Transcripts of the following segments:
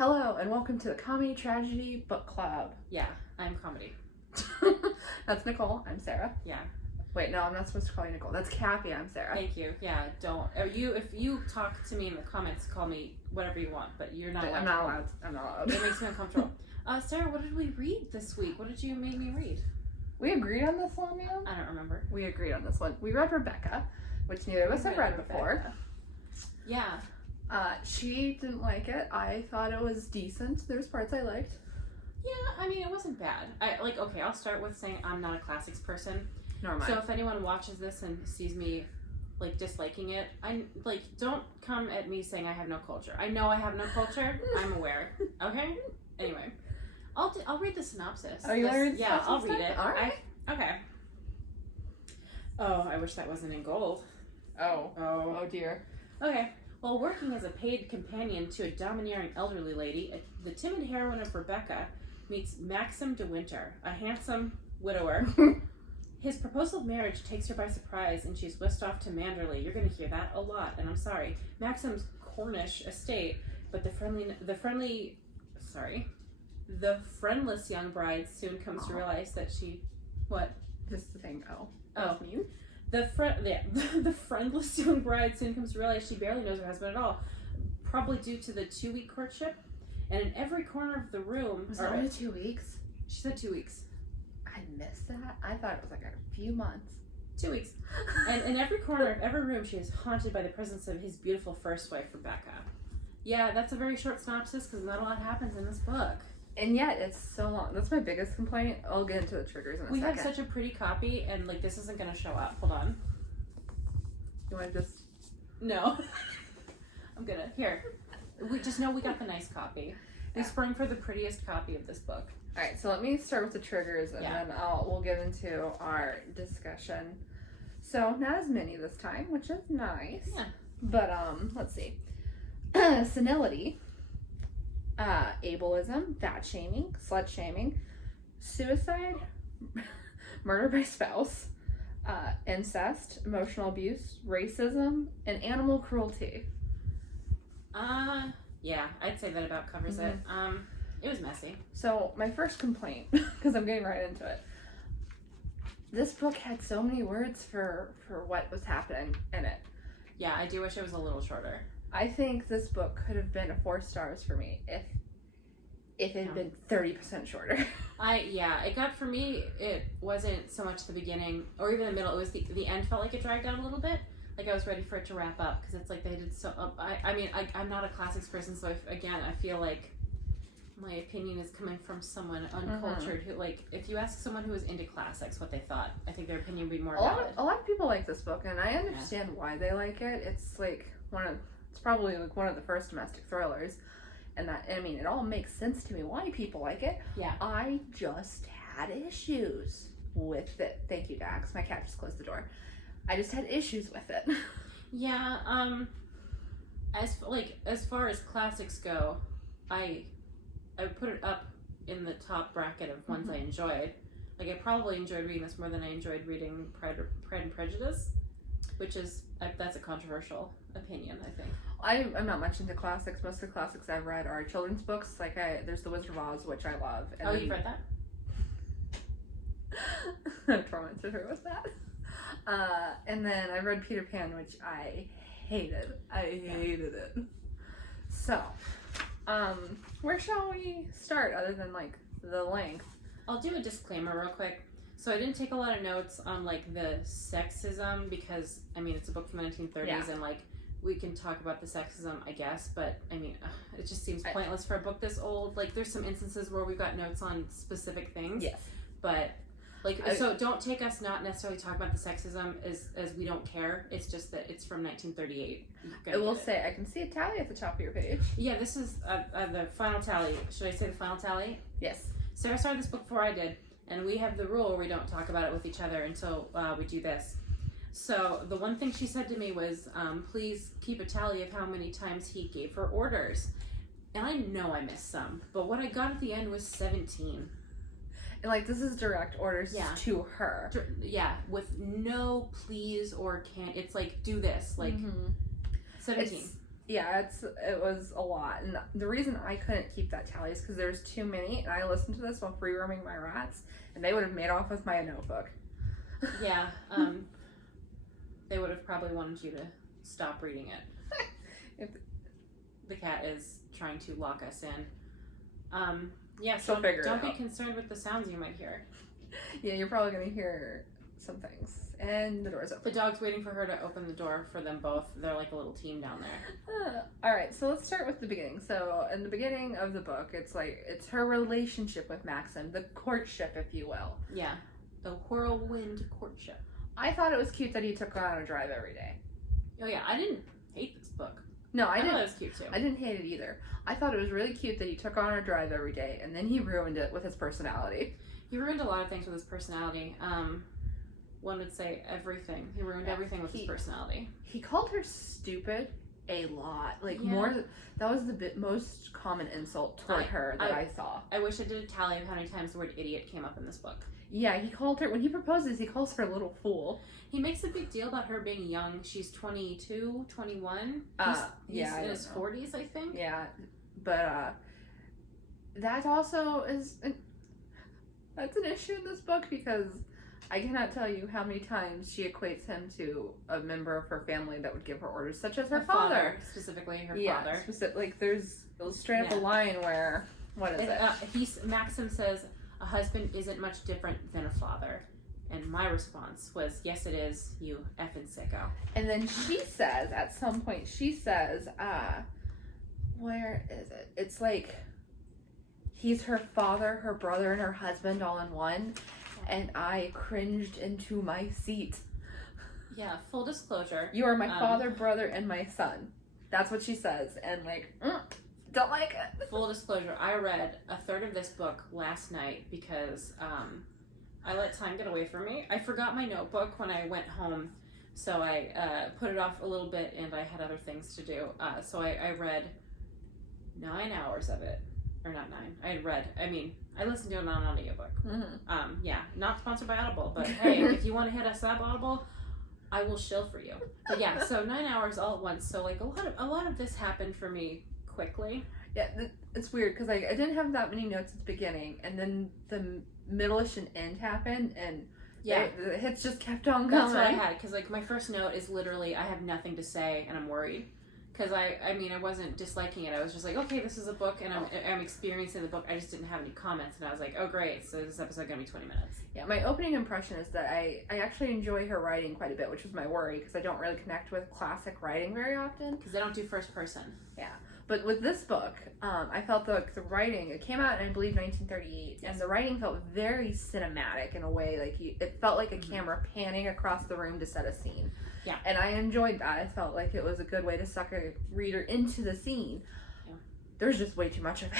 Hello, and welcome to the Comedy Tragedy Book Club. Yeah, I'm comedy. That's Nicole. I'm Sarah. Yeah. Wait, no, I'm not supposed to call you Nicole. That's Kathy. I'm Sarah. Thank you. Yeah, don't. If you talk to me in the comments, call me whatever you want, but you're not allowed. I'm not allowed. I'm not allowed. It makes me uncomfortable. Sarah, what did we read this week? What did you make me read? We agreed on this one, ma'am? I don't remember. We agreed on this one. We read Rebecca, which neither of us have read before. Yeah. She didn't like it. I thought it was decent. There's parts I liked. Yeah, I mean, it wasn't bad. Okay, I'll start with saying I'm not a classics person. Nor am I. So if anyone watches this and sees me, disliking it, don't come at me saying I have no culture. I know I have no culture. I'm aware. Okay? Anyway. I'll read the synopsis. Oh, you want to read the synopsis? Yeah, I'll read it. All right. Okay. Oh, I wish that wasn't in gold. Oh dear. Okay. While working as a paid companion to a domineering elderly lady, the timid heroine of Rebecca meets Maxim de Winter, a handsome widower. His proposal of marriage takes her by surprise, and she's whisked off to Manderley. You're going to hear that a lot, and I'm sorry. Maxim's Cornish estate, but the friendless young bride soon comes to realize that she... What? Just the thing. Oh. You? The friendless young bride soon comes to realize she barely knows her husband at all, probably due to the 2-week courtship. And in every corner of the room... Was it only 2 weeks? She said 2 weeks. I missed that. I thought it was like a few months. 2 weeks. And in every corner of every room, she is haunted by the presence of his beautiful first wife, Rebecca. Yeah, that's a very short synopsis because not a lot happens in this book. And yet, it's so long. That's my biggest complaint. I'll get into the triggers in a second. We have such a pretty copy, and this isn't going to show up. Hold on. You want to just... No. I'm going to... Here. We just know we got the nice copy. We sprang for the prettiest copy of this book. Alright, so let me start with the triggers, and then we'll get into our discussion. So, not as many this time, which is nice. Yeah. But, let's see. Senility. Ableism, fat shaming, slut shaming, suicide, murder by spouse, incest, emotional abuse, racism, and animal cruelty. Yeah, I'd say that about covers it. It was messy. So my first complaint, because I'm getting right into it, this book had so many words for what was happening in it. Yeah, I do wish it was a little shorter. I think this book could have been a 4 stars for me if it had been 30% shorter. It got, for me, it wasn't so much the beginning or even the middle. It was the end felt like it dragged out a little bit. I was ready for it to wrap up because it's they did so. I'm not a classics person, so I feel like my opinion is coming from someone uncultured who, if you ask someone who was into classics what they thought, I think their opinion would be more valid. A lot of people like this book, and I understand why they like it. It's it's probably one of the first domestic thrillers, and it all makes sense to me why people like it. Yeah. I just had issues with it. Thank you, Dax. My cat just closed the door. I just had issues with it. Yeah. As far as classics go, I would put it up in the top bracket of ones I enjoyed. I probably enjoyed reading this more than I enjoyed reading Pride and Prejudice, which is that's a controversial opinion, I think. I'm not much into classics. Most of the classics I've read are children's books. There's The Wizard of Oz, which I love. And you've read that? I tormented her with that. And then I read Peter Pan, which I hated. I hated it. So, where shall we start other than the length? I'll do a disclaimer real quick. So I didn't take a lot of notes on the sexism because it's a book from the 1930s and we can talk about the sexism, I guess, but it just seems pointless for a book this old. There's some instances where we've got notes on specific things. Yes. But so don't take us not necessarily talking about the sexism as we don't care. It's just that it's from 1938. I will say I can see a tally at the top of your page. Yeah, this is the final tally. Should I say the final tally? Yes. Sarah started this book before I did, and we have the rule where we don't talk about it with each other until we do this. So the one thing she said to me was, please keep a tally of how many times he gave her orders. And I know I missed some, but what I got at the end was 17. And this is direct orders to her. With no please or can. It's do this. 17. Yeah, it was a lot. And the reason I couldn't keep that tally is because there's too many, and I listened to this while free roaming my rats, and they would have made off with my notebook. Yeah, they would have probably wanted you to stop reading it. The cat is trying to lock us in. Yeah, so don't be concerned with the sounds you might hear. Yeah, you're probably going to hear some things. And the door's open. The dog's waiting for her to open the door for them both. They're like a little team down there. Alright, so let's start with the beginning. So, in the beginning of the book, it's her relationship with Maxim, the courtship, if you will. Yeah, the Whirlwind Courtship. I thought it was cute that he took her on a drive every day. Oh yeah, I didn't hate this book. No, I didn't. thought it was cute too. I didn't hate it either. I thought it was really cute that he took her on a drive every day, and then he ruined it with his personality. He ruined a lot of things with his personality. One would say everything. He ruined everything with his personality. He called her stupid a lot. More. That was the most common insult toward her that I saw. I wish I did a tally of how many times the word idiot came up in this book. Yeah, he called her, when he proposes, he calls her a little fool. He makes a big deal about her being young. She's 22, 21. He's in his 40s, I think. Yeah, but that also is... That's an issue in this book because I cannot tell you how many times she equates him to a member of her family that would give her orders, such as her father. Specifically, her father. There's straight up a line where, what is it? Maxim says, a husband isn't much different than a father. And my response was, yes it is, you effing sicko. And then she says, at some point, where is it? It's like... He's her father, her brother, and her husband all in one. And I cringed into my seat. Yeah, full disclosure. You are my father, brother, and my son. That's what she says. And don't like it. Full disclosure, I read a third of this book last night because I let time get away from me. I forgot my notebook when I went home. So I put it off a little bit and I had other things to do. So I read 9 hours of it. Or not 9. I listened to it on an audiobook. Mm-hmm. Yeah, not sponsored by Audible, but hey, if you want to hit us up, Audible, I will shill for you. But yeah, so 9 hours all at once. So a lot of this happened for me quickly. Yeah, it's weird because I didn't have that many notes at the beginning, and then the middle-ish and end happened, and the hits just kept on going. That's what I had because my first note is literally I have nothing to say and I'm worried. Because I wasn't disliking it. I was just like, okay, this is a book, and I'm experiencing the book. I just didn't have any comments, and I was like, oh, great. So this episode is going to be 20 minutes. Yeah, my opening impression is that I actually enjoy her writing quite a bit, which was my worry, because I don't really connect with classic writing very often. Because they don't do first person. Yeah. But with this book, I felt the writing, it came out in, I believe, 1938, and the writing felt very cinematic in a way. It felt like a camera panning across the room to set a scene. Yeah. And I enjoyed that. I felt like it was a good way to suck a reader into the scene. Yeah. There's just way too much of it.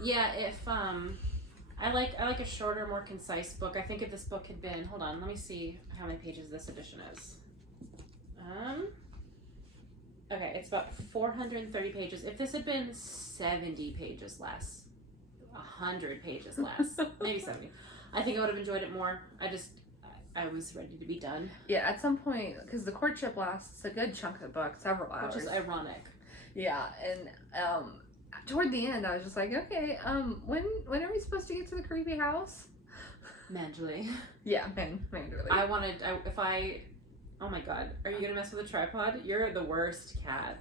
Yeah, if I like a shorter, more concise book. I think if this book had been, hold on, let me see how many pages this edition is. Okay, it's about 430 pages. If this had been 70 pages less, 100 pages less, maybe 70, I think I would have enjoyed it more. I was ready to be done. Yeah, at some point, because the courtship lasts a good chunk of the book, several hours. Which is ironic. Yeah, and toward the end, I was just like, okay, when are we supposed to get to the creepy house? Manually. Yeah, manually. Oh my god, are you gonna mess with a tripod? You're the worst cat.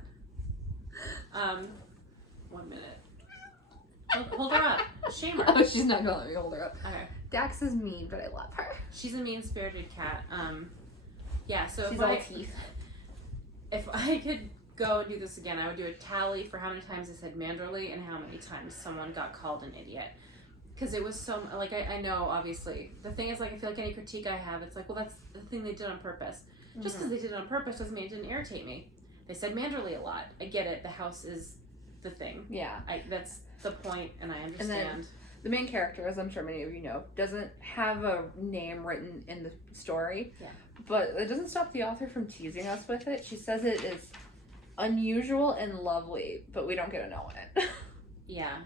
1 minute. Hold her up. Shame her. Oh, she's not gonna let me hold her up. Okay. Dax is mean, but I love her. She's a mean-spirited cat. Yeah, so she's all teeth. If I could go and do this again, I would do a tally for how many times I said manderly and how many times someone got called an idiot. Because it was so, I know, obviously. The thing is, I feel like any critique I have, it's like, well, that's the thing they did on purpose. Mm-hmm. Just because they did it on purpose doesn't mean it didn't irritate me. They said manderly a lot. I get it. The house is the thing. Yeah. That's the point, and I understand. And then the main character, as I'm sure many of you know, doesn't have a name written in the story. Yeah. But it doesn't stop the author from teasing us with it. She says it is unusual and lovely, but we don't get to know it. Yeah.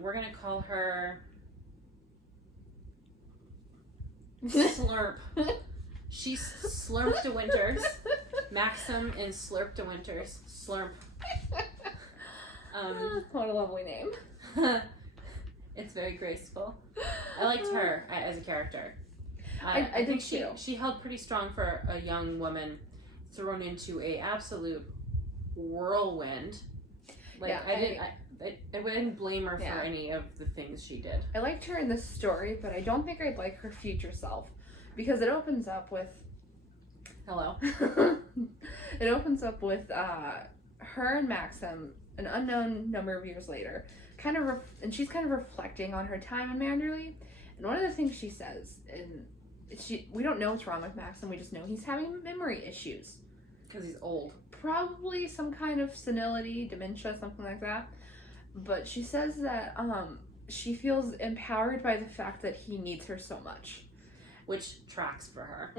We're going to call her Slurp. She slurped to Winters. Maxim and Slurp to Winters. Slurp. What a lovely name. It's very graceful. I liked her as a character. I think she held pretty strong for a young woman thrown into a absolute whirlwind. Like Yeah, I wouldn't blame her for any of the things she did. I liked her in this story, but I don't think I'd like her future self, because it opens up with Hello. it opens up with her and Maxim, an unknown number of years later, and she's kind of reflecting on her time in Manderley. And one of the things she says, and we don't know what's wrong with Maxim, we just know he's having memory issues. Because he's old. Probably some kind of senility, dementia, something like that. But she says that she feels empowered by the fact that he needs her so much. Which tracks for her.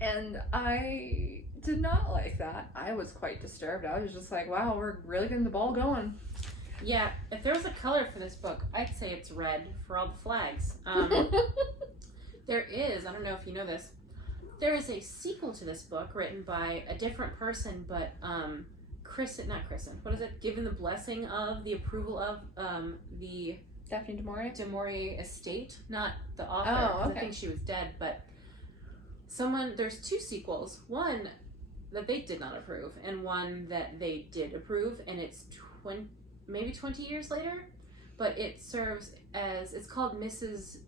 And I did not like that. I was quite disturbed. I was just like, wow, we're really getting the ball going. Yeah, if there was a color for this book, I'd say it's red for all the flags. There is, I don't know if you know this, there is a sequel to this book written by a different person, but given the blessing of, the approval of the Daphne du Maurier estate, not the author. Oh, okay. I think she was dead, but there's two sequels. One that they did not approve, and one that they did approve, and it's maybe 20 years later, but it serves as, it's called Mrs.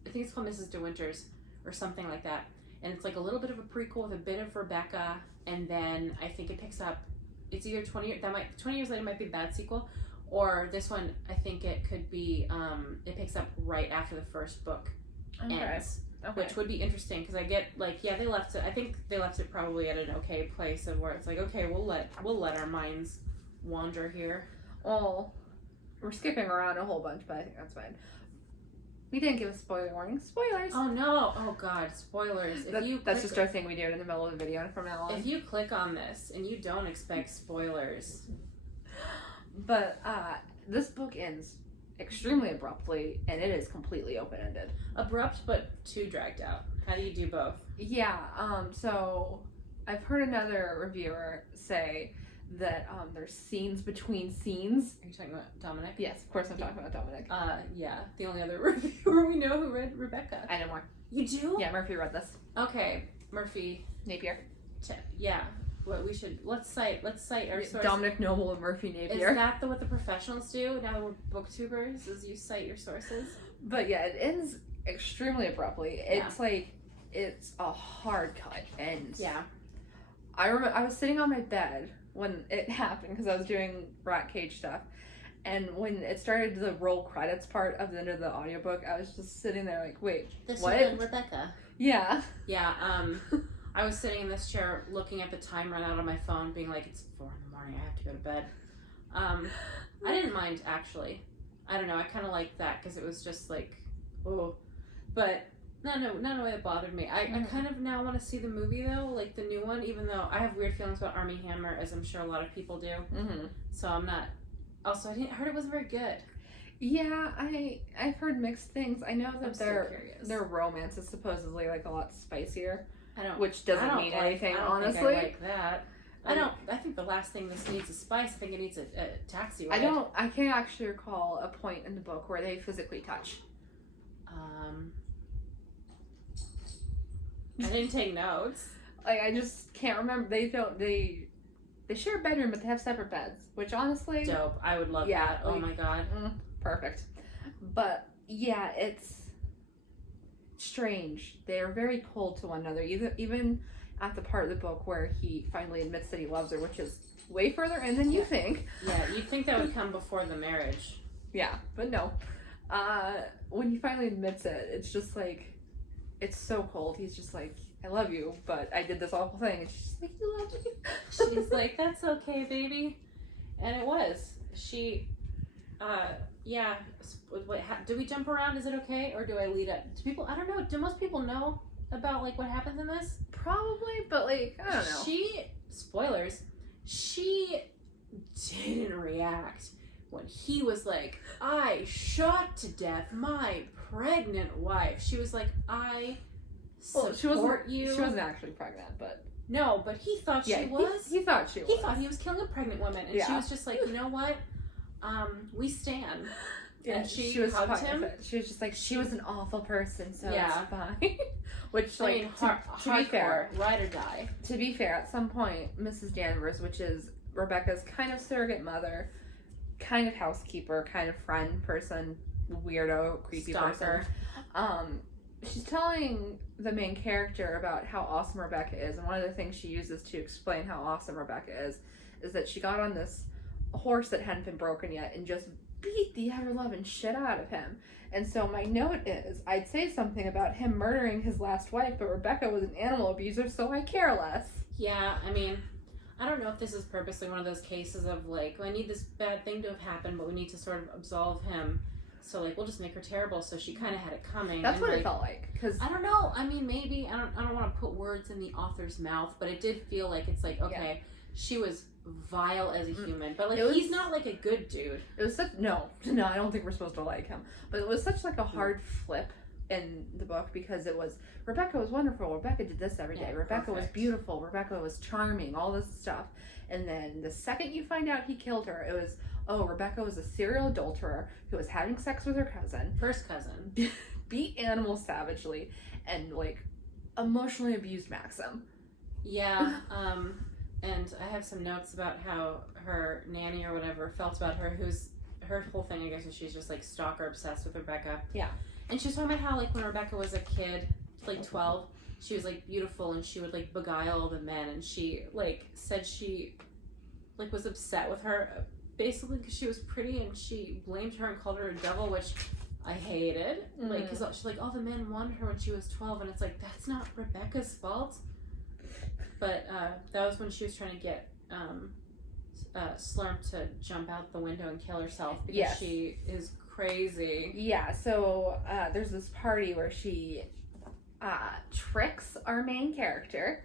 De Winters, or something like that. And it's like a little bit of a prequel with a bit of Rebecca, and then I think it picks up, it's either 20 years later might be a bad sequel, or this one, I think it could be, it picks up right after the first book ends. Okay. Which would be interesting, because I get, like, they left it, I think they left it probably at an okay place of where it's like, okay, we'll let our minds wander here. Well, we're skipping around a whole bunch, but I think that's fine. We didn't give a spoiler warning. Spoilers! Oh no! Oh god, spoilers. That's just our thing, we do it in the middle of the video from now on. If you click on this and you don't expect spoilers. But this book ends extremely abruptly, and it is completely open-ended. Abrupt, but too dragged out. How do you do both? Yeah, so I've heard another reviewer say that there's scenes between scenes. Are you talking about Dominic? Yes, of course I'm talking about Dominic. Yeah, the only other reviewer we know who read Rebecca. I know more. You do? Yeah, Murphy read this. Okay, Murphy. Napier. Yeah. What we should, let's cite our sources. Dominic Noble and Murphy Napier. Is that what the professionals do now that we're booktubers, is you cite your sources? But yeah, it ends extremely abruptly. It's like, it's a hard cut, and yeah. I remember I was sitting on my bed when it happened, because I was doing rat cage stuff, and when it started the roll credits part of the end of the audiobook, I was just sitting there like, wait, this what? is Rebecca. Yeah. Yeah, I was sitting in this chair looking at the time run out on my phone, being like, it's 4 a.m, I have to go to bed. I didn't mind, actually. I don't know, I kind of liked that, because it was just like, oh. But not in a way that bothered me. I kind of now want to see the movie, though, like the new one, even though I have weird feelings about Armie Hammer, as I'm sure a lot of people do. Mm-hmm. So I'm not... Also, I heard it wasn't very good. Yeah, I've heard mixed things. I know that I'm their romance is supposedly like a lot spicier. Which doesn't mean anything, honestly. Think I like that. I think the last thing this needs is spice. I think it needs a taxi ride. I can't actually recall a point in the book where they physically touch. I didn't take notes. Like, I just can't remember. They share a bedroom, but they have separate beds, which honestly... Dope. I would love that. Oh my god. Perfect. But, yeah, it's strange. They are very cold to one another, even at the part of the book where he finally admits that he loves her, which is way further in than you think. Yeah, you'd think that would come before the marriage. Yeah, but no. When he finally admits it, it's just like, it's so cold. He's just like, I love you, but I did this awful thing. And she's just like, you love me? She's like, that's okay, baby. And it was. She, yeah. Wait, do we jump around? Is it okay? Or do I lead up? Do people, I don't know. Do most people know about, like, what happens in this? Probably, but, like, I don't know. Spoilers, she didn't react when he was like, I shot to death my pregnant wife. She was like, I support you. She wasn't actually pregnant, but No, but he thought she was. He thought she was. He thought he was killing a pregnant woman, and she was just like, you know what? We stand. Yeah, and she was hugged fine him. with it. She was just like, she was an awful person, so Yeah. it's fine. Which, like, I mean, to be fair, ride or die. To be fair, at some point, Mrs. Danvers, which is Rebecca's kind of surrogate mother, kind of housekeeper, kind of friend person, weirdo, creepy Stalker. person, she's telling the main character about how awesome Rebecca is, and one of the things she uses to explain how awesome Rebecca is that she got on this horse that hadn't been broken yet and just beat the ever-loving shit out of him. And so my note is, I'd say something about him murdering his last wife, but Rebecca was an animal abuser, so I care less. Yeah, I mean, I don't know if this is purposely one of those cases of, like, I need this bad thing to have happened, but we need to sort of absolve him. So, like, we'll just make her terrible, so she kind of had it coming. That's and, what like, it felt like. Cause I don't know. I mean, maybe. I don't want to put words in the author's mouth, but it did feel like it's like, okay, she was vile as a human, but, like, he's not, like, a good dude. It was such... No, I don't think we're supposed to like him. But it was such, like, a hard flip in the book because it was, Rebecca was wonderful. Rebecca did this every day. Rebecca was beautiful. Rebecca was charming. All this stuff. And then the second you find out he killed her, it was, oh, Rebecca was a serial adulterer who was having sex with her cousin. First cousin. Beat animals savagely and, like, emotionally abused Maxim. Yeah, and I have some notes about how her nanny or whatever felt about her, who's, her whole thing, I guess, is she's just, like, stalker obsessed with Rebecca. Yeah. And she was talking about how, like, when Rebecca was a kid, like 12, she was, like, beautiful and she would, like, beguile all the men, and she, like, said she, like, was upset with her, basically because she was pretty, and she blamed her and called her a devil, which I hated. Like, because she's like, all the men wanted her when she was 12, and it's like, that's not Rebecca's fault. But that was when she was trying to get Slurp to jump out the window and kill herself because she is crazy. Yeah, so there's this party where she tricks our main character,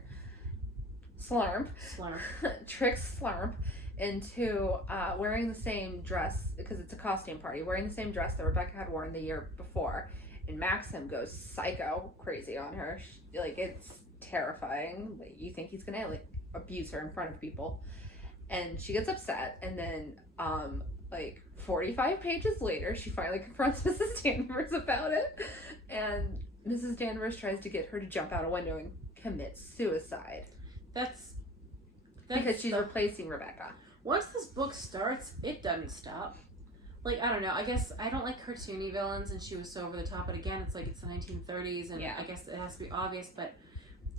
Slurp. Tricks Slurp into wearing the same dress, because it's a costume party, wearing the same dress that Rebecca had worn the year before. And Maxim goes psycho crazy on her. Like, it's terrifying. Like, you think he's gonna, like, abuse her in front of people. And she gets upset, and then, like, 45 pages later, she finally confronts Mrs. Danvers about it. And Mrs. Danvers tries to get her to jump out a window and commit suicide. That's because she's replacing Rebecca. Once this book starts, it doesn't stop. Like, I don't know, I guess I don't like cartoony villains, and she was so over the top, but again, it's like it's the 1930s, and I guess it has to be obvious, but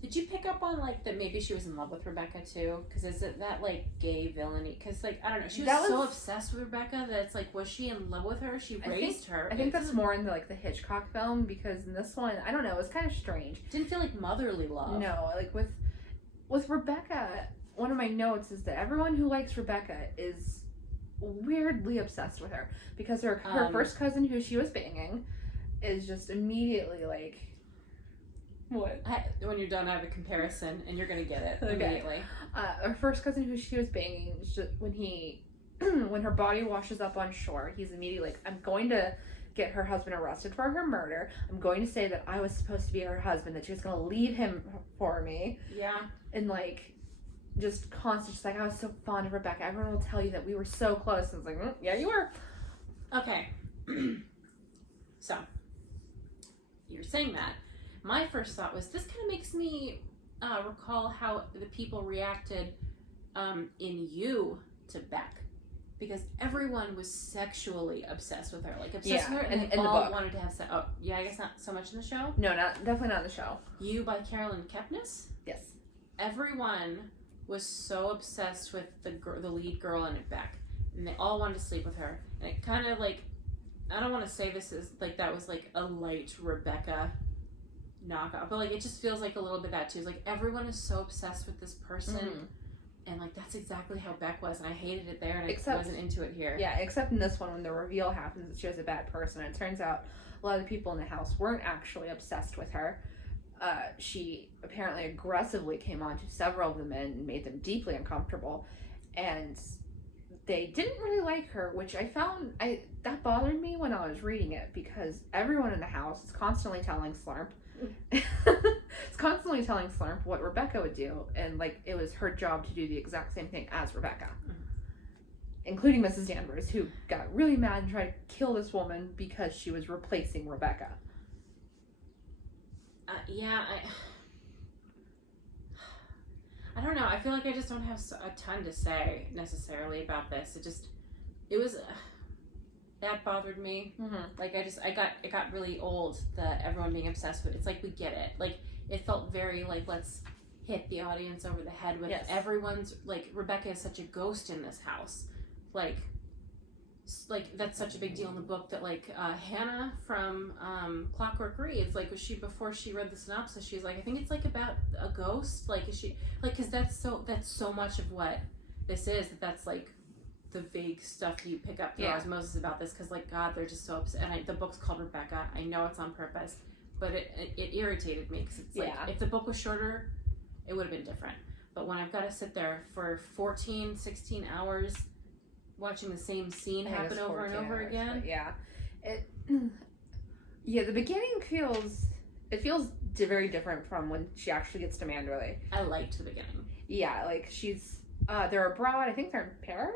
did you pick up on, like, that maybe she was in love with Rebecca, too? Because is it that, like, gay villainy? Because, like, I don't know, she was so obsessed with Rebecca that it's like, was she in love with her? She raised her. I think that's more in the, like, the Hitchcock film, because in this one, I don't know, it was kind of strange. Didn't feel like motherly love. No, like, with Rebecca, one of my notes is that everyone who likes Rebecca is weirdly obsessed with her, because her first cousin who she was banging is just immediately like, what? When you're done, I have a comparison, and you're gonna get it immediately. Her first cousin who she was banging, when her body washes up on shore, he's immediately like, I'm going to get her husband arrested for her murder. I'm going to say that I was supposed to be her husband, that she was going to leave him for me. Yeah. And, like, just constant, just like, I was so fond of Rebecca. Everyone will tell you that we were so close. And it's like, yeah, you were. Okay. So, you're saying that. My first thought was, this kind of makes me recall how the people reacted in You to Beck. Because everyone was sexually obsessed with her. Like, obsessed with her, and they all wanted to have sex. Oh, yeah, I guess not so much in the show? No, definitely not in the show. You by Carolyn Kepnes? Yes. Everyone was so obsessed with the lead girl in it, Beck. And they all wanted to sleep with her. And it kind of, like, I don't want to say this is, like, that was, like, a light Rebecca knockoff. But, like, it just feels like a little bit that, too. It's like, everyone is so obsessed with this person. Mm-hmm. And, like, that's exactly how Beck was, and I hated it there, and I wasn't into it here. Yeah, except in this one, when the reveal happens that she was a bad person, and it turns out a lot of the people in the house weren't actually obsessed with her. She apparently aggressively came on to several of the men and made them deeply uncomfortable, and they didn't really like her, which I found, that bothered me when I was reading it, because everyone in the house is constantly telling Slurp, is constantly telling Slurp what Rebecca would do, and like it was her job to do the exact same thing as Rebecca, including Mrs. Danvers, who got really mad and tried to kill this woman because she was replacing Rebecca. I don't know. I feel like I just don't have a ton to say necessarily about this. It was that bothered me. Like it got really old, that everyone being obsessed with it. It's like, we get it. Like, it felt very like, let's hit the audience over the head with everyone's, like, Rebecca is such a ghost in this house. Like that's such a big deal in the book that like Hannah from Clockwork Reads, like, before she read the synopsis, she's like, I think it's like about a ghost, like, is she like, because that's so much of what this is, that's like the vague stuff you pick up through osmosis about this, because like, God, they're just so upset. And the book's called Rebecca. I know it's on purpose, but it irritated me, because it's like, if the book was shorter, it would have been different. But when I've got to sit there for 14, 16 hours watching the same scene happen over and over again. The beginning feels very different from when she actually gets to Manderley. I liked the beginning. Yeah, like they're abroad. I think they're in Paris.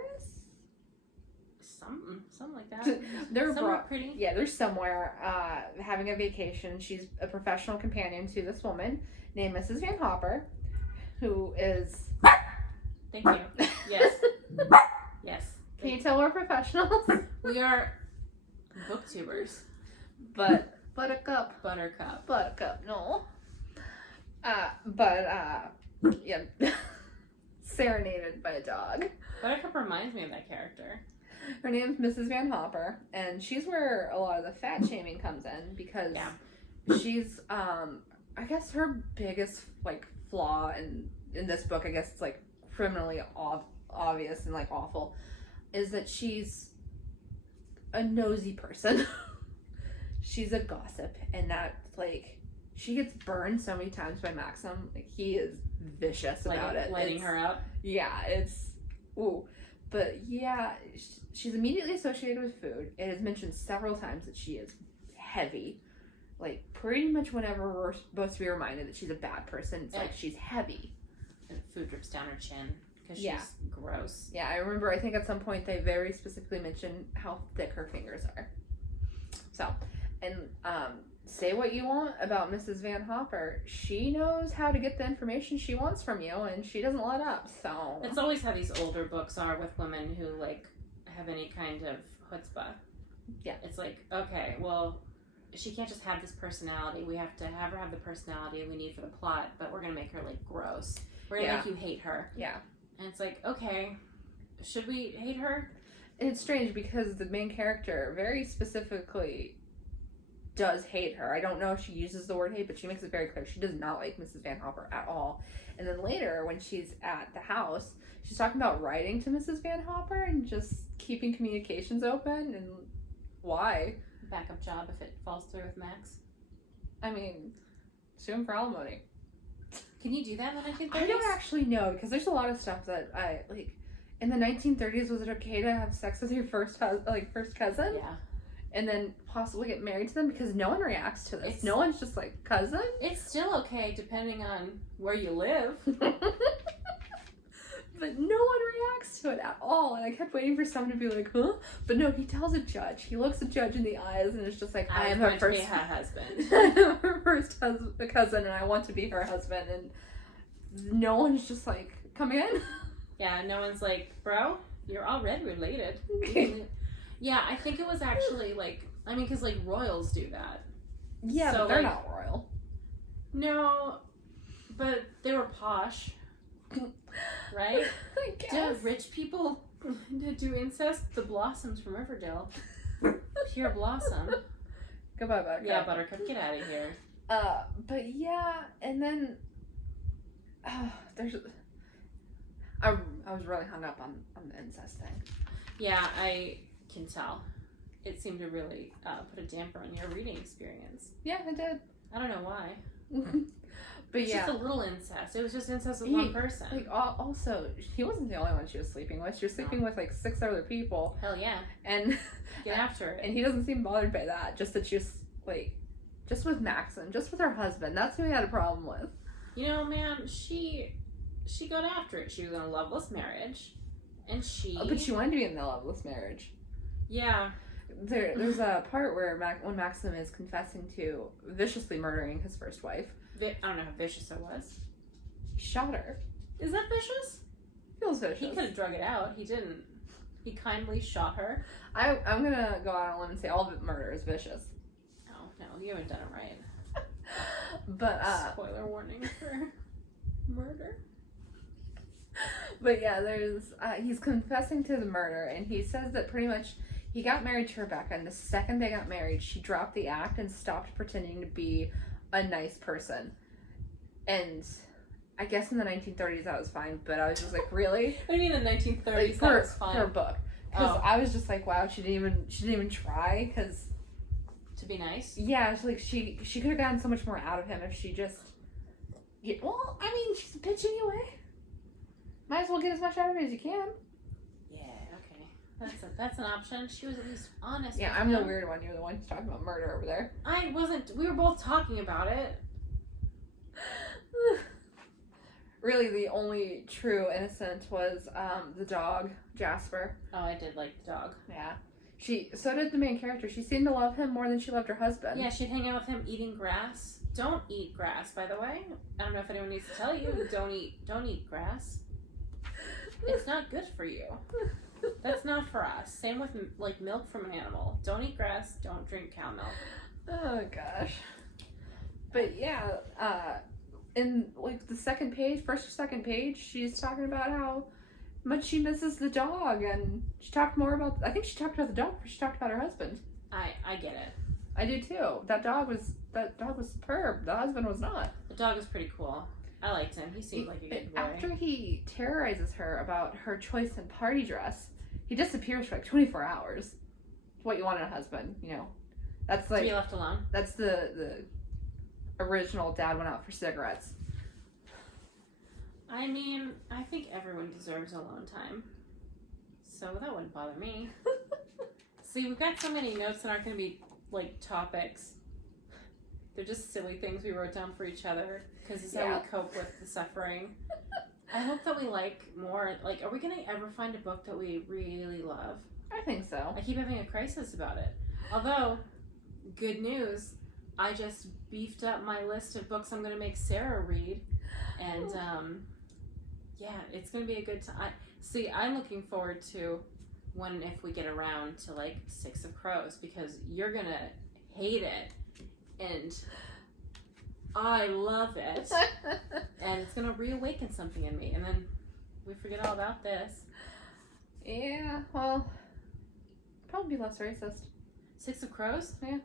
Something like that. They're somewhere abroad. Pretty. Yeah, they're somewhere having a vacation. She's a professional companion to this woman named Mrs. Van Hopper, who is. Thank you. Yes. Yes. Can you tell we're professionals? We are booktubers. But Buttercup, no. Yeah. Serenaded by a dog. Buttercup reminds me of that character. Her name's Mrs. Van Hopper, and she's where a lot of the fat shaming comes in, because she's, I guess her biggest, like, flaw in this book, I guess it's, like, criminally obvious and, like, awful, is that she's a nosy person. She's a gossip, and that, like, she gets burned so many times by Maxim. Like, he is vicious about it. Lighting her up. Yeah, it's, ooh. But yeah, she's immediately associated with food. It is mentioned several times that she is heavy. Like, pretty much whenever we're supposed to be reminded that she's a bad person, it's like she's heavy. And food drips down her chin. Because she's gross. Yeah, I remember, I think at some point they very specifically mentioned how thick her fingers are. So, and say what you want about Mrs. Van Hopper, she knows how to get the information she wants from you, and she doesn't let up, so. It's always how these older books are with women who, like, have any kind of chutzpah. Yeah. It's like, okay, well, she can't just have this personality. We have to have her have the personality we need for the plot, but we're going to make her, like, gross. We're going to make you hate her. Yeah. And it's like, okay, should we hate her? And it's strange because the main character very specifically does hate her. I don't know if she uses the word hate, but she makes it very clear she does not like Mrs. Van Hopper at all. And then later, when she's at the house, she's talking about writing to Mrs. Van Hopper and just keeping communications open. And why? Backup job if it falls through with Max. I mean, sue him for alimony. Can you do that in the 1930s? I don't actually know, because there's a lot of stuff that I, like, in the 1930s, was it okay to have sex with your first cousin? Yeah. And then possibly get married to them, because no one reacts to this. No one's just like, cousin? It's still okay depending on where you live. But no one reacts to it at all. And I kept waiting for someone to be like, huh? But no, he tells a judge. He looks a judge in the eyes and it's just like, I am her first husband. I am her first cousin, and I want to be her husband. And no one's just like, come in? Yeah, no one's like, bro, you're already related. Okay. Yeah, I think it was actually like, I mean, because like royals do that. Yeah, so, but they're like, not royal. No, but they were posh. Right? I guess. Do rich people do incest? The Blossoms from Riverdale. Pure Blossom. Goodbye, Buttercup. Yeah, Buttercup, get out of here. But yeah, and then there's. I was really hung up on the incest thing. Yeah, I can tell. It seemed to really put a damper on your reading experience. Yeah, it did. I don't know why. But It's yeah, just a little incest. It was just incest with one person. Like, also, he wasn't the only one she was sleeping with. She was sleeping with like 6 other people. Hell yeah. And get after it. And he doesn't seem bothered by that. Just that she was like, Just with Maxim. Just with her husband. That's who he had a problem with. You know, man, she got after it. She was in a loveless marriage. And But she wanted to be in the loveless marriage. Yeah. There's a part where when Maxim is confessing to viciously murdering his first wife. I don't know how vicious it was. He shot her. Is that vicious? Feels vicious. He could have drug it out. He didn't. He kindly shot her. I'm gonna go out on a limb and say all of murder is vicious. Oh, no, you haven't done it right. But, spoiler warning for murder. But yeah, he's confessing to the murder, and he says that pretty much he got married to Rebecca, and the second they got married, she dropped the act and stopped pretending to be a nice person. And I guess in the 1930s that was fine, but I was just like, really? What do you mean in the 1930s like, that was fine? For a book. Because I was just like, wow, she didn't even try, because... To be nice? Yeah, she could have gotten so much more out of him if she just... well, I mean, she's a bitch anyway. Might as well get as much out of it as you can. Yeah, okay. That's an option. She was at least honest. Yeah, I'm the weird one. You're the one who's talking about murder over there. I wasn't. We were both talking about it. Really, the only true innocent was the dog, Jasper. Oh, I did like the dog. Yeah. So did the main character. She seemed to love him more than she loved her husband. Yeah, she'd hang out with him eating grass. Don't eat grass, by the way. I don't know if anyone needs to tell you. Don't eat grass. It's not good for you. That's not for us. Same with like milk from an animal. Don't eat grass. Don't drink cow milk. Oh gosh. But yeah, in like the first or second page, she's talking about how much she misses the dog, and she talked more about. I think she talked about the dog before she talked about her husband. I get it. I do too. That dog was superb. The husband was not. The dog was pretty cool. I liked him. He seemed like a good boy. After he terrorizes her about her choice in party dress, he disappears for like 24 hours. What you want in a husband, you know. That's like... To be left alone? That's the original dad went out for cigarettes. I mean, I think everyone deserves alone time. So that wouldn't bother me. See, we've got so many notes that aren't going to be, like, topics. They're just silly things we wrote down for each other. Because it's how we cope with the suffering. I hope that we like more. Like, are we going to ever find a book that we really love? I think so. I keep having a crisis about it. Although, good news, I just beefed up my list of books I'm going to make Sarah read. And, yeah, it's going to be a good time. See, I'm looking forward to if we get around to, like, Six of Crows. Because you're going to hate it. And I love it. And it's going to reawaken something in me. And then we forget all about this. Yeah, well, probably be less racist. Six of Crows? Yeah.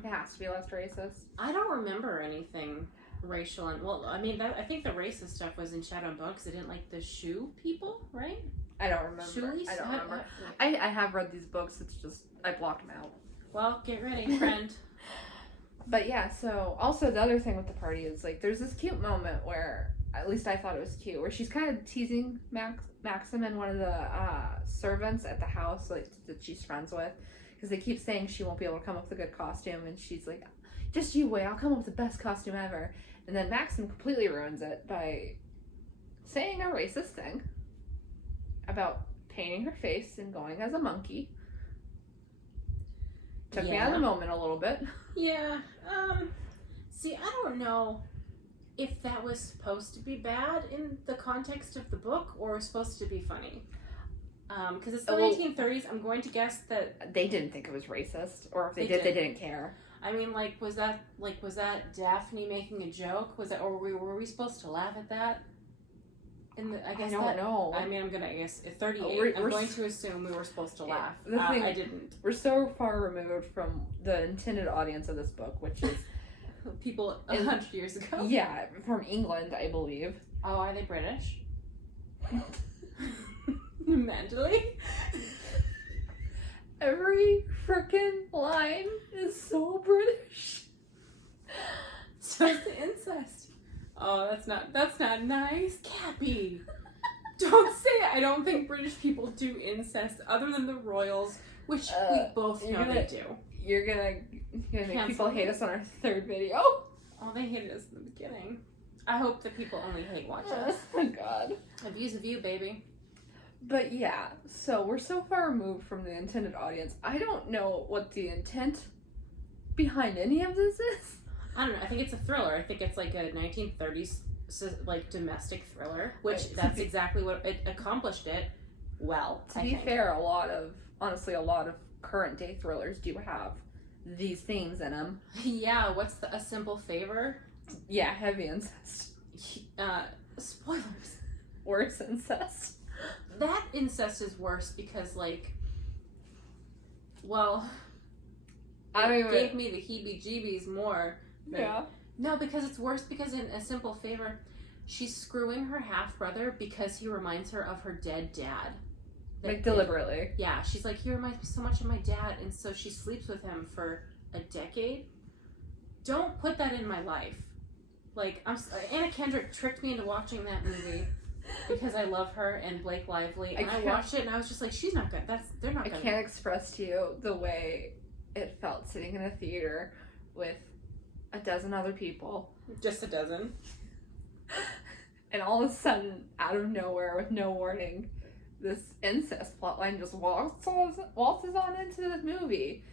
It It has to be less racist. I don't remember anything racial. I mean, I think the racist stuff was in Shadow and Bone because they didn't like the shoe people, right? I don't remember. Shoeies? I don't remember. I have read these books. It's just, I blocked them out. Well, get ready, friend. But yeah, so also the other thing with the party is like there's this cute moment where, at least I thought it was cute, where she's kind of teasing Maxim and one of the servants at the house like that she's friends with, because they keep saying she won't be able to come up with a good costume, and she's like, just you wait, I'll come up with the best costume ever. And then Maxim completely ruins it by saying a racist thing about painting her face and going as a monkey. Took me out of the moment a little bit. Yeah. See, I don't know if that was supposed to be bad in the context of the book or supposed to be funny. Because it's the 1930s, I'm going to guess that they didn't think it was racist, or if they did, they didn't care. I mean, was that Daphne making a joke? Or were we supposed to laugh at that? I don't know. I mean, I guess at 38, I'm going to assume we were supposed to laugh. I didn't. We're so far removed from the intended audience of this book, which is people 100 years ago. Yeah, from England, I believe. Oh, are they British? Mentally? Every frickin' line is so British. So is the incest. Oh, that's not nice. Cappy. Don't say it. I don't think British people do incest other than the royals Which we both know they do. You're gonna make people hate us on our third video. Oh, they hated us in the beginning. I hope that people only hate watch us. Oh God. A view's a view, baby. But yeah, so we're so far removed from the intended audience. I don't know what the intent behind any of this is. I don't know. I think it's a thriller. I think it's like a 1930s like domestic thriller, which that's exactly what it accomplished it well. To be fair, a lot of current day thrillers do have these themes in them. Yeah, what's a simple favor? Yeah, heavy incest. Spoilers. Worse incest. That incest is worse because, like, well, it gave me the heebie-jeebies more. Yeah. No, because it's worse because in A Simple Favor, she's screwing her half-brother because he reminds her of her dead dad. Like, deliberately. Yeah, she's like, he reminds me so much of my dad, and so she sleeps with him for a decade. Don't put that in my life. Like, Anna Kendrick tricked me into watching that movie because I love her and Blake Lively, and I watched it and I was just like, she's not good. They're not good. I can't express to you the way it felt sitting in a theater with a dozen other people. Just a dozen. And all of a sudden, out of nowhere, with no warning, this incest plotline just waltzes on into the movie.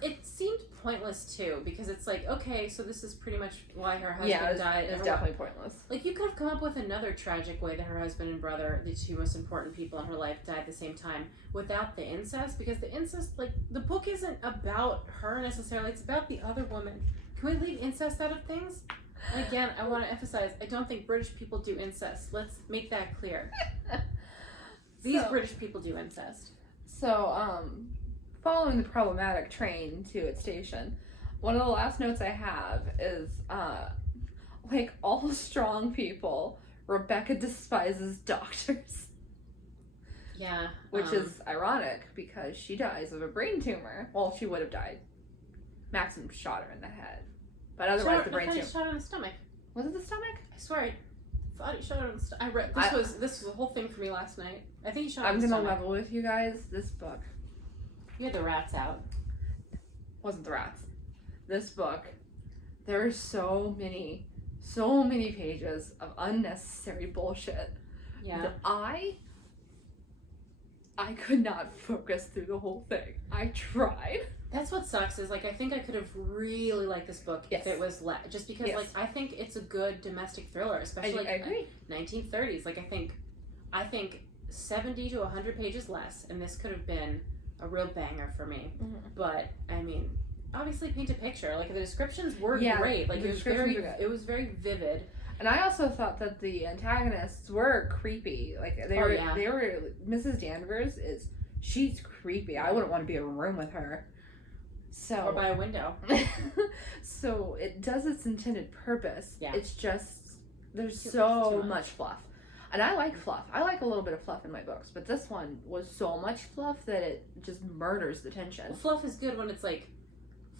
It seemed pointless too, because it's like, okay, so this is pretty much why her husband died. It's definitely pointless. Like, you could have come up with another tragic way that her husband and brother, the two most important people in her life, died at the same time without the incest, because the incest, like, the book isn't about her necessarily, it's about the other woman. Can we leave incest out of things? And again, I want to emphasize, I don't think British people do incest. Let's make that clear. These British people do incest. So, following the problematic train to its station, one of the last notes I have is, like all strong people, Rebecca despises doctors. Yeah. Which is ironic, because she dies of a brain tumor. Well, she would have died. Maxim shot her in the head. But otherwise, the brain tumor. He shot her in the stomach. Was it the stomach? I swear, I thought he shot her in the stomach. This was a whole thing for me last night. I think he shot her in the stomach. I'm gonna level with you guys. This book. You had the rats out. Wasn't the rats. This book, there are so many pages of unnecessary bullshit. Yeah. That I could not focus through the whole thing. I tried. That's what sucks is, like, I think I could have really liked this book if it was just because, like, I think it's a good domestic thriller, especially, I agree. 1930s. Like, I think 70 to 100 pages less, and this could have been a real banger for me. Mm-hmm. But, I mean, obviously paint a picture. Like, the descriptions were great. Like, it was very vivid. And I also thought that the antagonists were creepy. Like, they were Mrs. Danvers she's creepy. I wouldn't want to be in a room with her. Or by a window. So it does its intended purpose. Yeah. It's just, there's so much fluff. And I like fluff. I like a little bit of fluff in my books. But this one was so much fluff that it just murders the tension. Well, fluff is good when it's, like,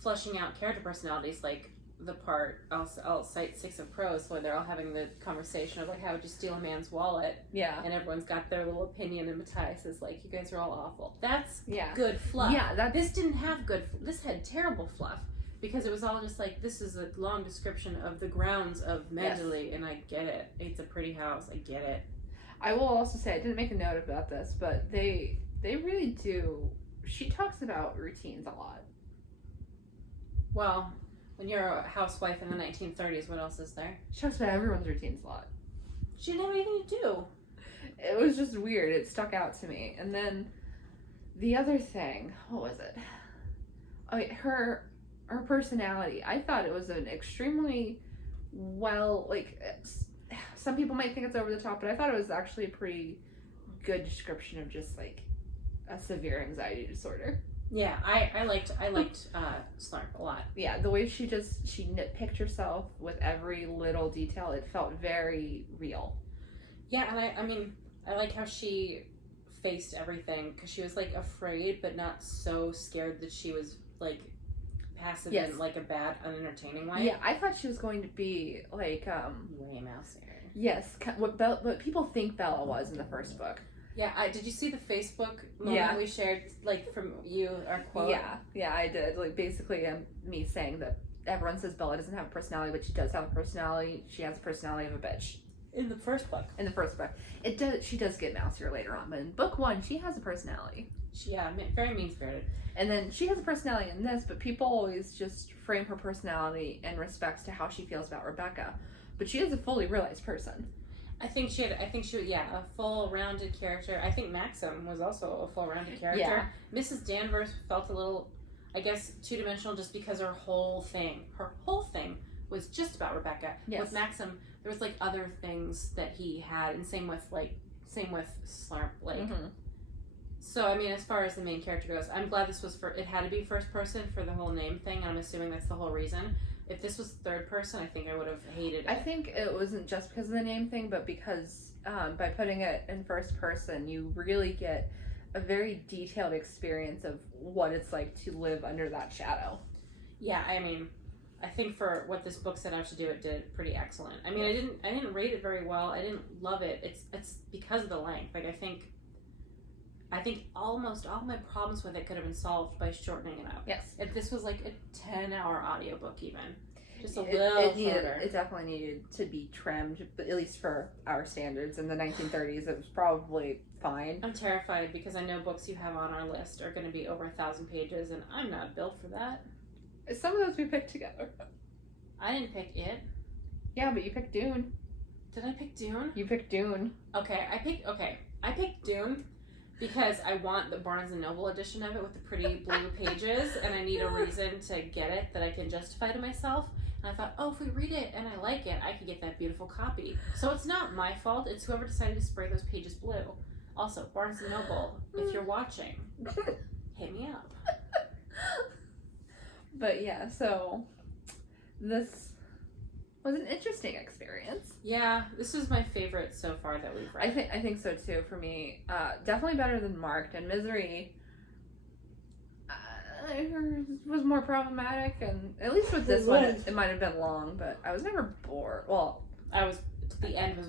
fleshing out character personalities. Like, the part, I'll cite 6 of Crows, where they're all having the conversation of, like, how would you steal a man's wallet? Yeah. And everyone's got their little opinion, and Matthias is like, you guys are all awful. That's good fluff. Yeah, this didn't have this had terrible fluff, because it was all just like, this is a long description of the grounds of Mendeley, and I get it. It's a pretty house. I get it. I will also say, I didn't make a note about this, but they really do, she talks about routines a lot. Well, when you're a housewife in the 1930s, what else is there? She talks about everyone's routines a lot. She didn't have anything to do. It was just weird. It stuck out to me. And then the other thing, what was it? Her personality. I thought it was an extremely some people might think it's over the top, but I thought it was actually a pretty good description of just, like, a severe anxiety disorder. Yeah, I liked Snarp a lot. Yeah, the way she nitpicked herself with every little detail, it felt very real. Yeah, and I mean, I like how she faced everything, because she was, like, afraid, but not so scared that she was, like, passive in, like, a bad, unentertaining way. Yeah, I thought she was going to be, like, way mousy. Yes, what people think Bella was in the first book. Yeah, did you see the Facebook moment we shared, like, from you, our quote? Yeah, I did. Like, basically, me saying that everyone says Bella doesn't have a personality, but she does have a personality. She has a personality of a bitch. In the first book. She does get mousier later on, but in book 1, she has a personality. Very mean-spirited. And then she has a personality in this, but people always just frame her personality in respects to how she feels about Rebecca. But she is a fully realized person. I think she was, a full-rounded character. I think Maxim was also a full-rounded character. Yeah. Mrs. Danvers felt a little, I guess, two-dimensional just because her whole thing was just about Rebecca. Yes. With Maxim, there was, like, other things that he had, and same with Slurp, like... Mm-hmm. So, I mean, as far as the main character goes, I'm glad this was it had to be first person for the whole name thing. I'm assuming that's the whole reason. If this was third person, I think I would have hated it. I think it wasn't just because of the name thing, but because by putting it in first person, you really get a very detailed experience of what it's like to live under that shadow. Yeah, I mean, I think for what this book set out to do, it did pretty excellent. I mean, I didn't rate it very well. I didn't love it. It's because of the length. Like, I think almost all my problems with it could have been solved by shortening it up. Yes. If this was like a 10-hour audiobook even. Just a little shorter. It definitely needed to be trimmed, but at least for our standards. In the 1930s, it was probably fine. I'm terrified because I know books you have on our list are going to be over 1,000 pages, and I'm not built for that. Some of those we picked together. I didn't pick it. Yeah, but you picked Dune. Did I pick Dune? You picked Dune. Okay, I picked Dune because I want the Barnes & Noble edition of it with the pretty blue pages, and I need a reason to get it that I can justify to myself. And I thought, if we read it and I like it, I could get that beautiful copy. So it's not my fault. It's whoever decided to spray those pages blue. Also, Barnes & Noble, if you're watching, hit me up. But yeah, so this was an interesting experience. Yeah, this is my favorite so far that we've read. I think so too. For me, definitely better than Marked, and Misery was more problematic. And at least with this one, it might have been long, but I was never bored. Well, the end was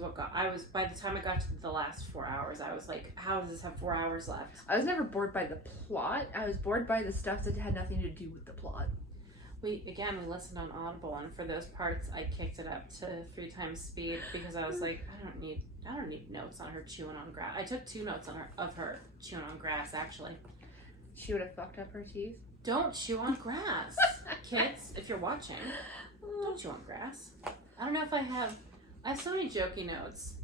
by the time I got to the last 4 hours, I was like, how does this have 4 hours left? I was never bored by the plot. I was bored by the stuff that had nothing to do with the plot. We listened on Audible, and for those parts, I kicked it up to 3 times speed because I was like, I don't need notes on her chewing on grass. I took 2 notes of her chewing on grass. Actually, she would have fucked up her teeth. Don't chew on grass, kids. If you're watching, don't chew on grass. I don't know if I have so many jokey notes.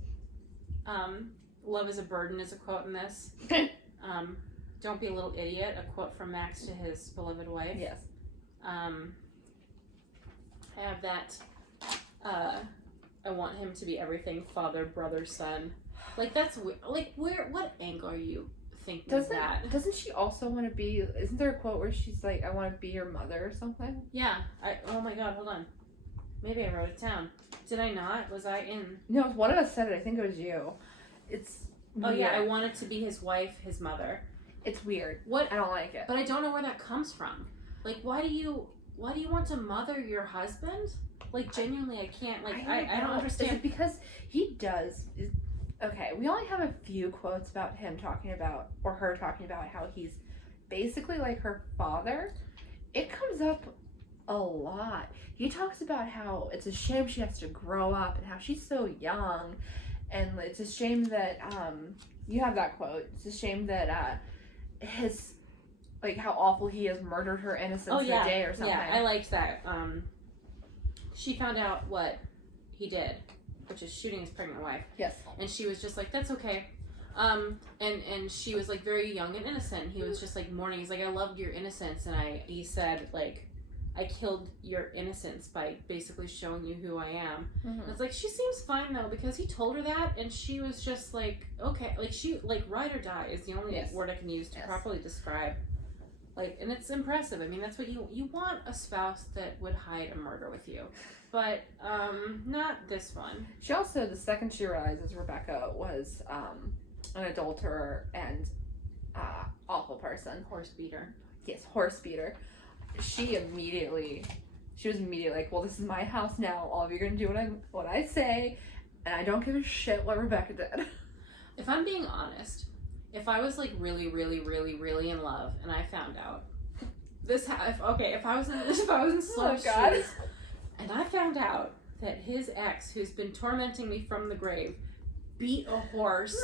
Love is a burden is a quote in this. Don't be a little idiot, a quote from Max to his beloved wife. Yes. I have that, I want him to be everything, father, brother, son. Like, that's, like, what angle are you thinking of that? Doesn't she also want to be, isn't there a quote where she's like, I want to be your mother or something? Yeah. Oh my god, hold on. Maybe I wrote it down. Did I not? Was I in? No, one of us said it. I think it was you. It's weird. Yeah, I wanted to be his wife, his mother. It's weird. What? I don't like it. But I don't know where that comes from. Like, why do you want to mother your husband? Like, genuinely, I can't. Like, I don't understand. Is it because he does? Okay, we only have a few quotes about him talking about, or her talking about how he's basically like her father. It comes up a lot. He talks about how it's a shame she has to grow up and how she's so young, and it's a shame that you have that quote. It's a shame that his, like, how awful he has murdered her innocence in a day or something. Yeah, I liked that. She found out what he did, which is shooting his pregnant wife. Yes. And she was just like, that's okay. And she was, like, very young and innocent. And he was just, like, mourning. He's like, I loved your innocence. And he said, like, I killed your innocence by basically showing you who I am. Mm-hmm. And it's like, she seems fine, though, because he told her that, and she was just like, okay. Like, she, like, ride or die is the only word I can use to properly describe. Like, and it's impressive. I mean, that's what you want a spouse that would hide a murder with you. But, not this one. She also, the second she realizes Rebecca was, an adulterer and, awful person. Horse beater. Yes, horse beater. She was immediately like, well, this is my house now. All of you are going to do what I say, and I don't give a shit what Rebecca did. If I'm being honest, if I was like really, really, really, really in love, and I found out if I was in Slope's shoes, and I found out that his ex, who's been tormenting me from the grave, beat a horse,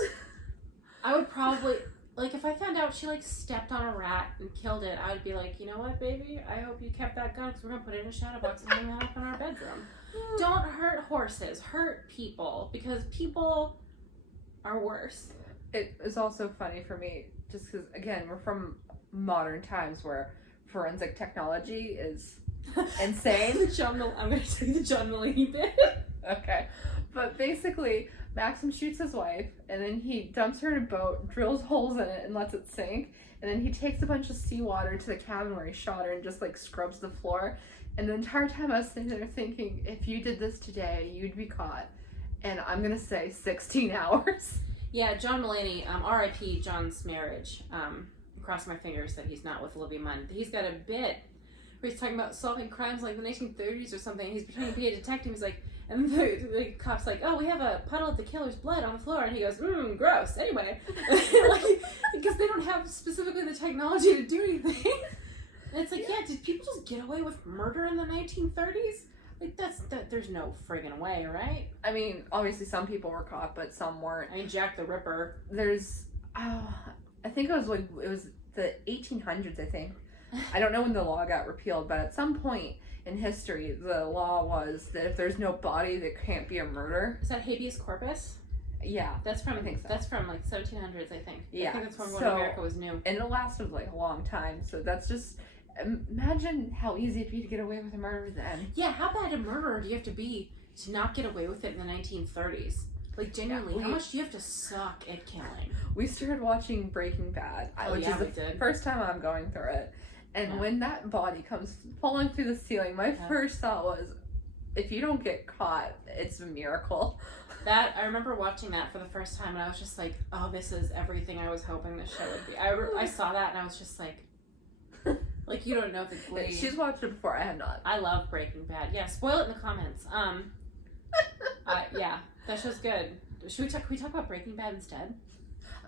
I would probably, like, if I found out she, like, stepped on a rat and killed it, I would be like, you know what, baby? I hope you kept that gun, because we're going to put it in a shadow box and hang that up in our bedroom. Don't hurt horses. Hurt people, because people are worse. It is also funny for me, just because, again, we're from modern times where forensic technology is insane. I'm going to say the John Mulaney bit. Okay. But basically, Maxim shoots his wife, and then he dumps her in a boat, drills holes in it, and lets it sink. And then he takes a bunch of seawater to the cabin where he shot her and just, like, scrubs the floor. And the entire time I was sitting there thinking, if you did this today, you'd be caught. And I'm going to say 16 hours. Yeah, John Mulaney, R.I.P. John's marriage. Cross my fingers that he's not with Olivia Munn. He's got a bit where he's talking about solving crimes like the 1930s or something. And he's pretending to be a detective. He's like, and the cop's like, oh, we have a puddle of the killer's blood on the floor. And he goes, gross. Anyway. Like, because they don't have specifically the technology to do anything. And it's like, yeah, did people just get away with murder in the 1930s? Like, there's no friggin' way, right? I mean, obviously some people were caught, but some weren't. I mean, Jack the Ripper. There's, I think it was the 1800s, I think. I don't know when the law got repealed, but at some point in history, the law was that if there's no body, there can't be a murder. Is that habeas corpus? Yeah. That's from, I think so. That's from, like, 1700s, I think. Yeah. I think that's when America was new. And it lasted, like, a long time, so that's just... Imagine how easy it'd be to get away with a murder then. Yeah, how bad a murderer do you have to be to not get away with it in the 1930s? Like, genuinely, how much do you have to suck at killing? We started watching Breaking Bad, which is the first time I'm going through it. And when that body comes falling through the ceiling, my first thought was, if you don't get caught, it's a miracle. I remember watching that for the first time, and I was just like, oh, this is everything I was hoping this show would be. I saw that, and I was just like... Like, you don't know the glee. She's watched it before, I have not. I love Breaking Bad. Yeah, spoil it in the comments. Yeah, that show's good. Can we talk about Breaking Bad instead?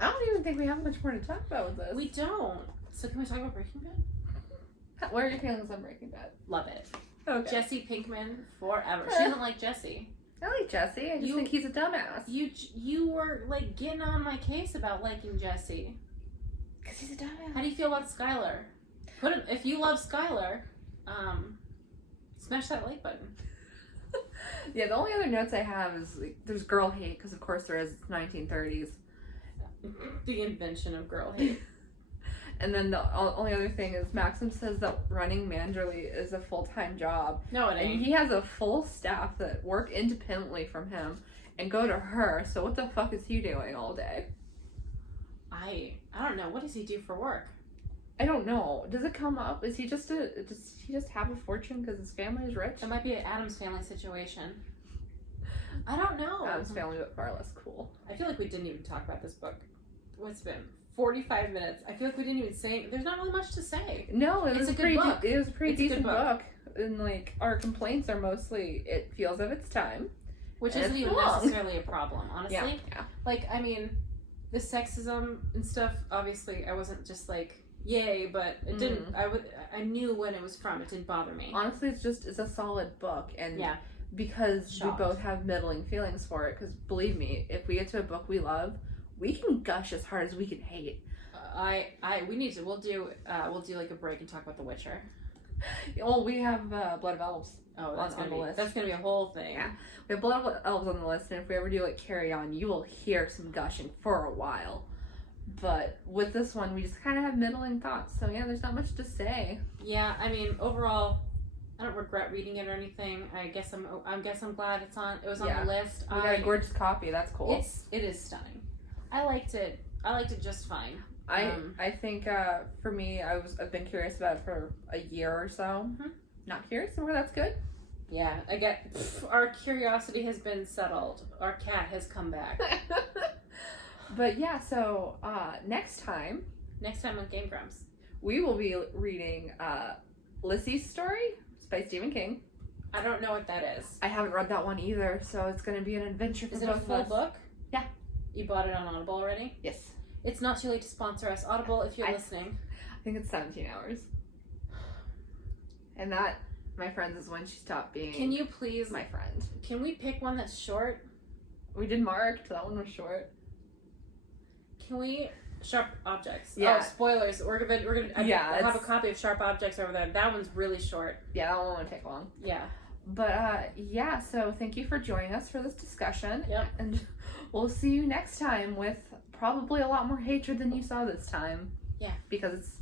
I don't even think we have much more to talk about with this. We don't. So can we talk about Breaking Bad? What are your feelings on Breaking Bad? Love it. Okay. Jesse Pinkman forever. She doesn't like Jesse. I like Jesse. I just think he's a dumbass. You were, like, getting on my case about liking Jesse. Because he's a dumbass. How do you feel about Skylar? If you love Skylar, smash that like button. Yeah, the only other notes I have is, like, there's girl hate, because of course there is. It's 1930s. The invention of girl hate. And then the only other thing is Maxim says that running Manderley is a full-time job. No, it ain't. And he has a full staff that work independently from him and go to her, so what the fuck is he doing all day? I don't know. What does he do for work? I don't know. Does it come up? Does he just have a fortune because his family is rich? It might be an Addams Family situation. I don't know. Addams Family, but far less cool. I feel like we didn't even talk about this book. What's it been 45 minutes? I feel like we didn't even say. There's not really much to say. No, it was a pretty decent book. And, like, our complaints are mostly it feels of its time, which isn't even necessarily a problem, honestly. Yeah. Like, I mean, the sexism and stuff. Obviously, I wasn't just like, yay, but it didn't. I knew when it was from. It didn't bother me. Honestly, it's a solid book, and because we both have middling feelings for it. Because believe me, if we get to a book we love, we can gush as hard as we can hate. We need to. We'll do like a break and talk about The Witcher. Well, we have Blood of Elves. Oh, that's on the list. That's gonna be a whole thing. Yeah, we have Blood of Elves on the list, and if we ever do like Carry On, you will hear some gushing for a while. But with this one, we just kind of have middling thoughts. So yeah, there's not much to say. Yeah, I mean, overall, I don't regret reading it or anything. I guess I'm glad it was on the list. We got a gorgeous copy. That's cool. It is stunning. I liked it just fine. I think for me, I've been curious about it for a year or so. Mm-hmm. Not curious, well, that's good. Yeah, our curiosity has been settled. Our cat has come back. But yeah, so next time on Game Grumps, we will be reading Lissy's Story by Stephen King. I don't know what that is. I haven't read that one either, so it's going to be an adventure for both of us. Is it a full book? Yeah. You bought it on Audible already? Yes. It's not too late to sponsor us. Audible, if you're listening. I think it's 17 hours. And that, my friends, is when she stopped being Can you please... my friend. Can we pick one that's short? We did Marked. That one was short. Can we... Sharp Objects. Yeah. Oh, spoilers. We're gonna I have a copy of Sharp Objects over there. That one's really short. Yeah, that one won't take long. Yeah. But, yeah, so thank you for joining us for this discussion. Yep. And we'll see you next time with probably a lot more hatred than you saw this time. Yeah. Because it's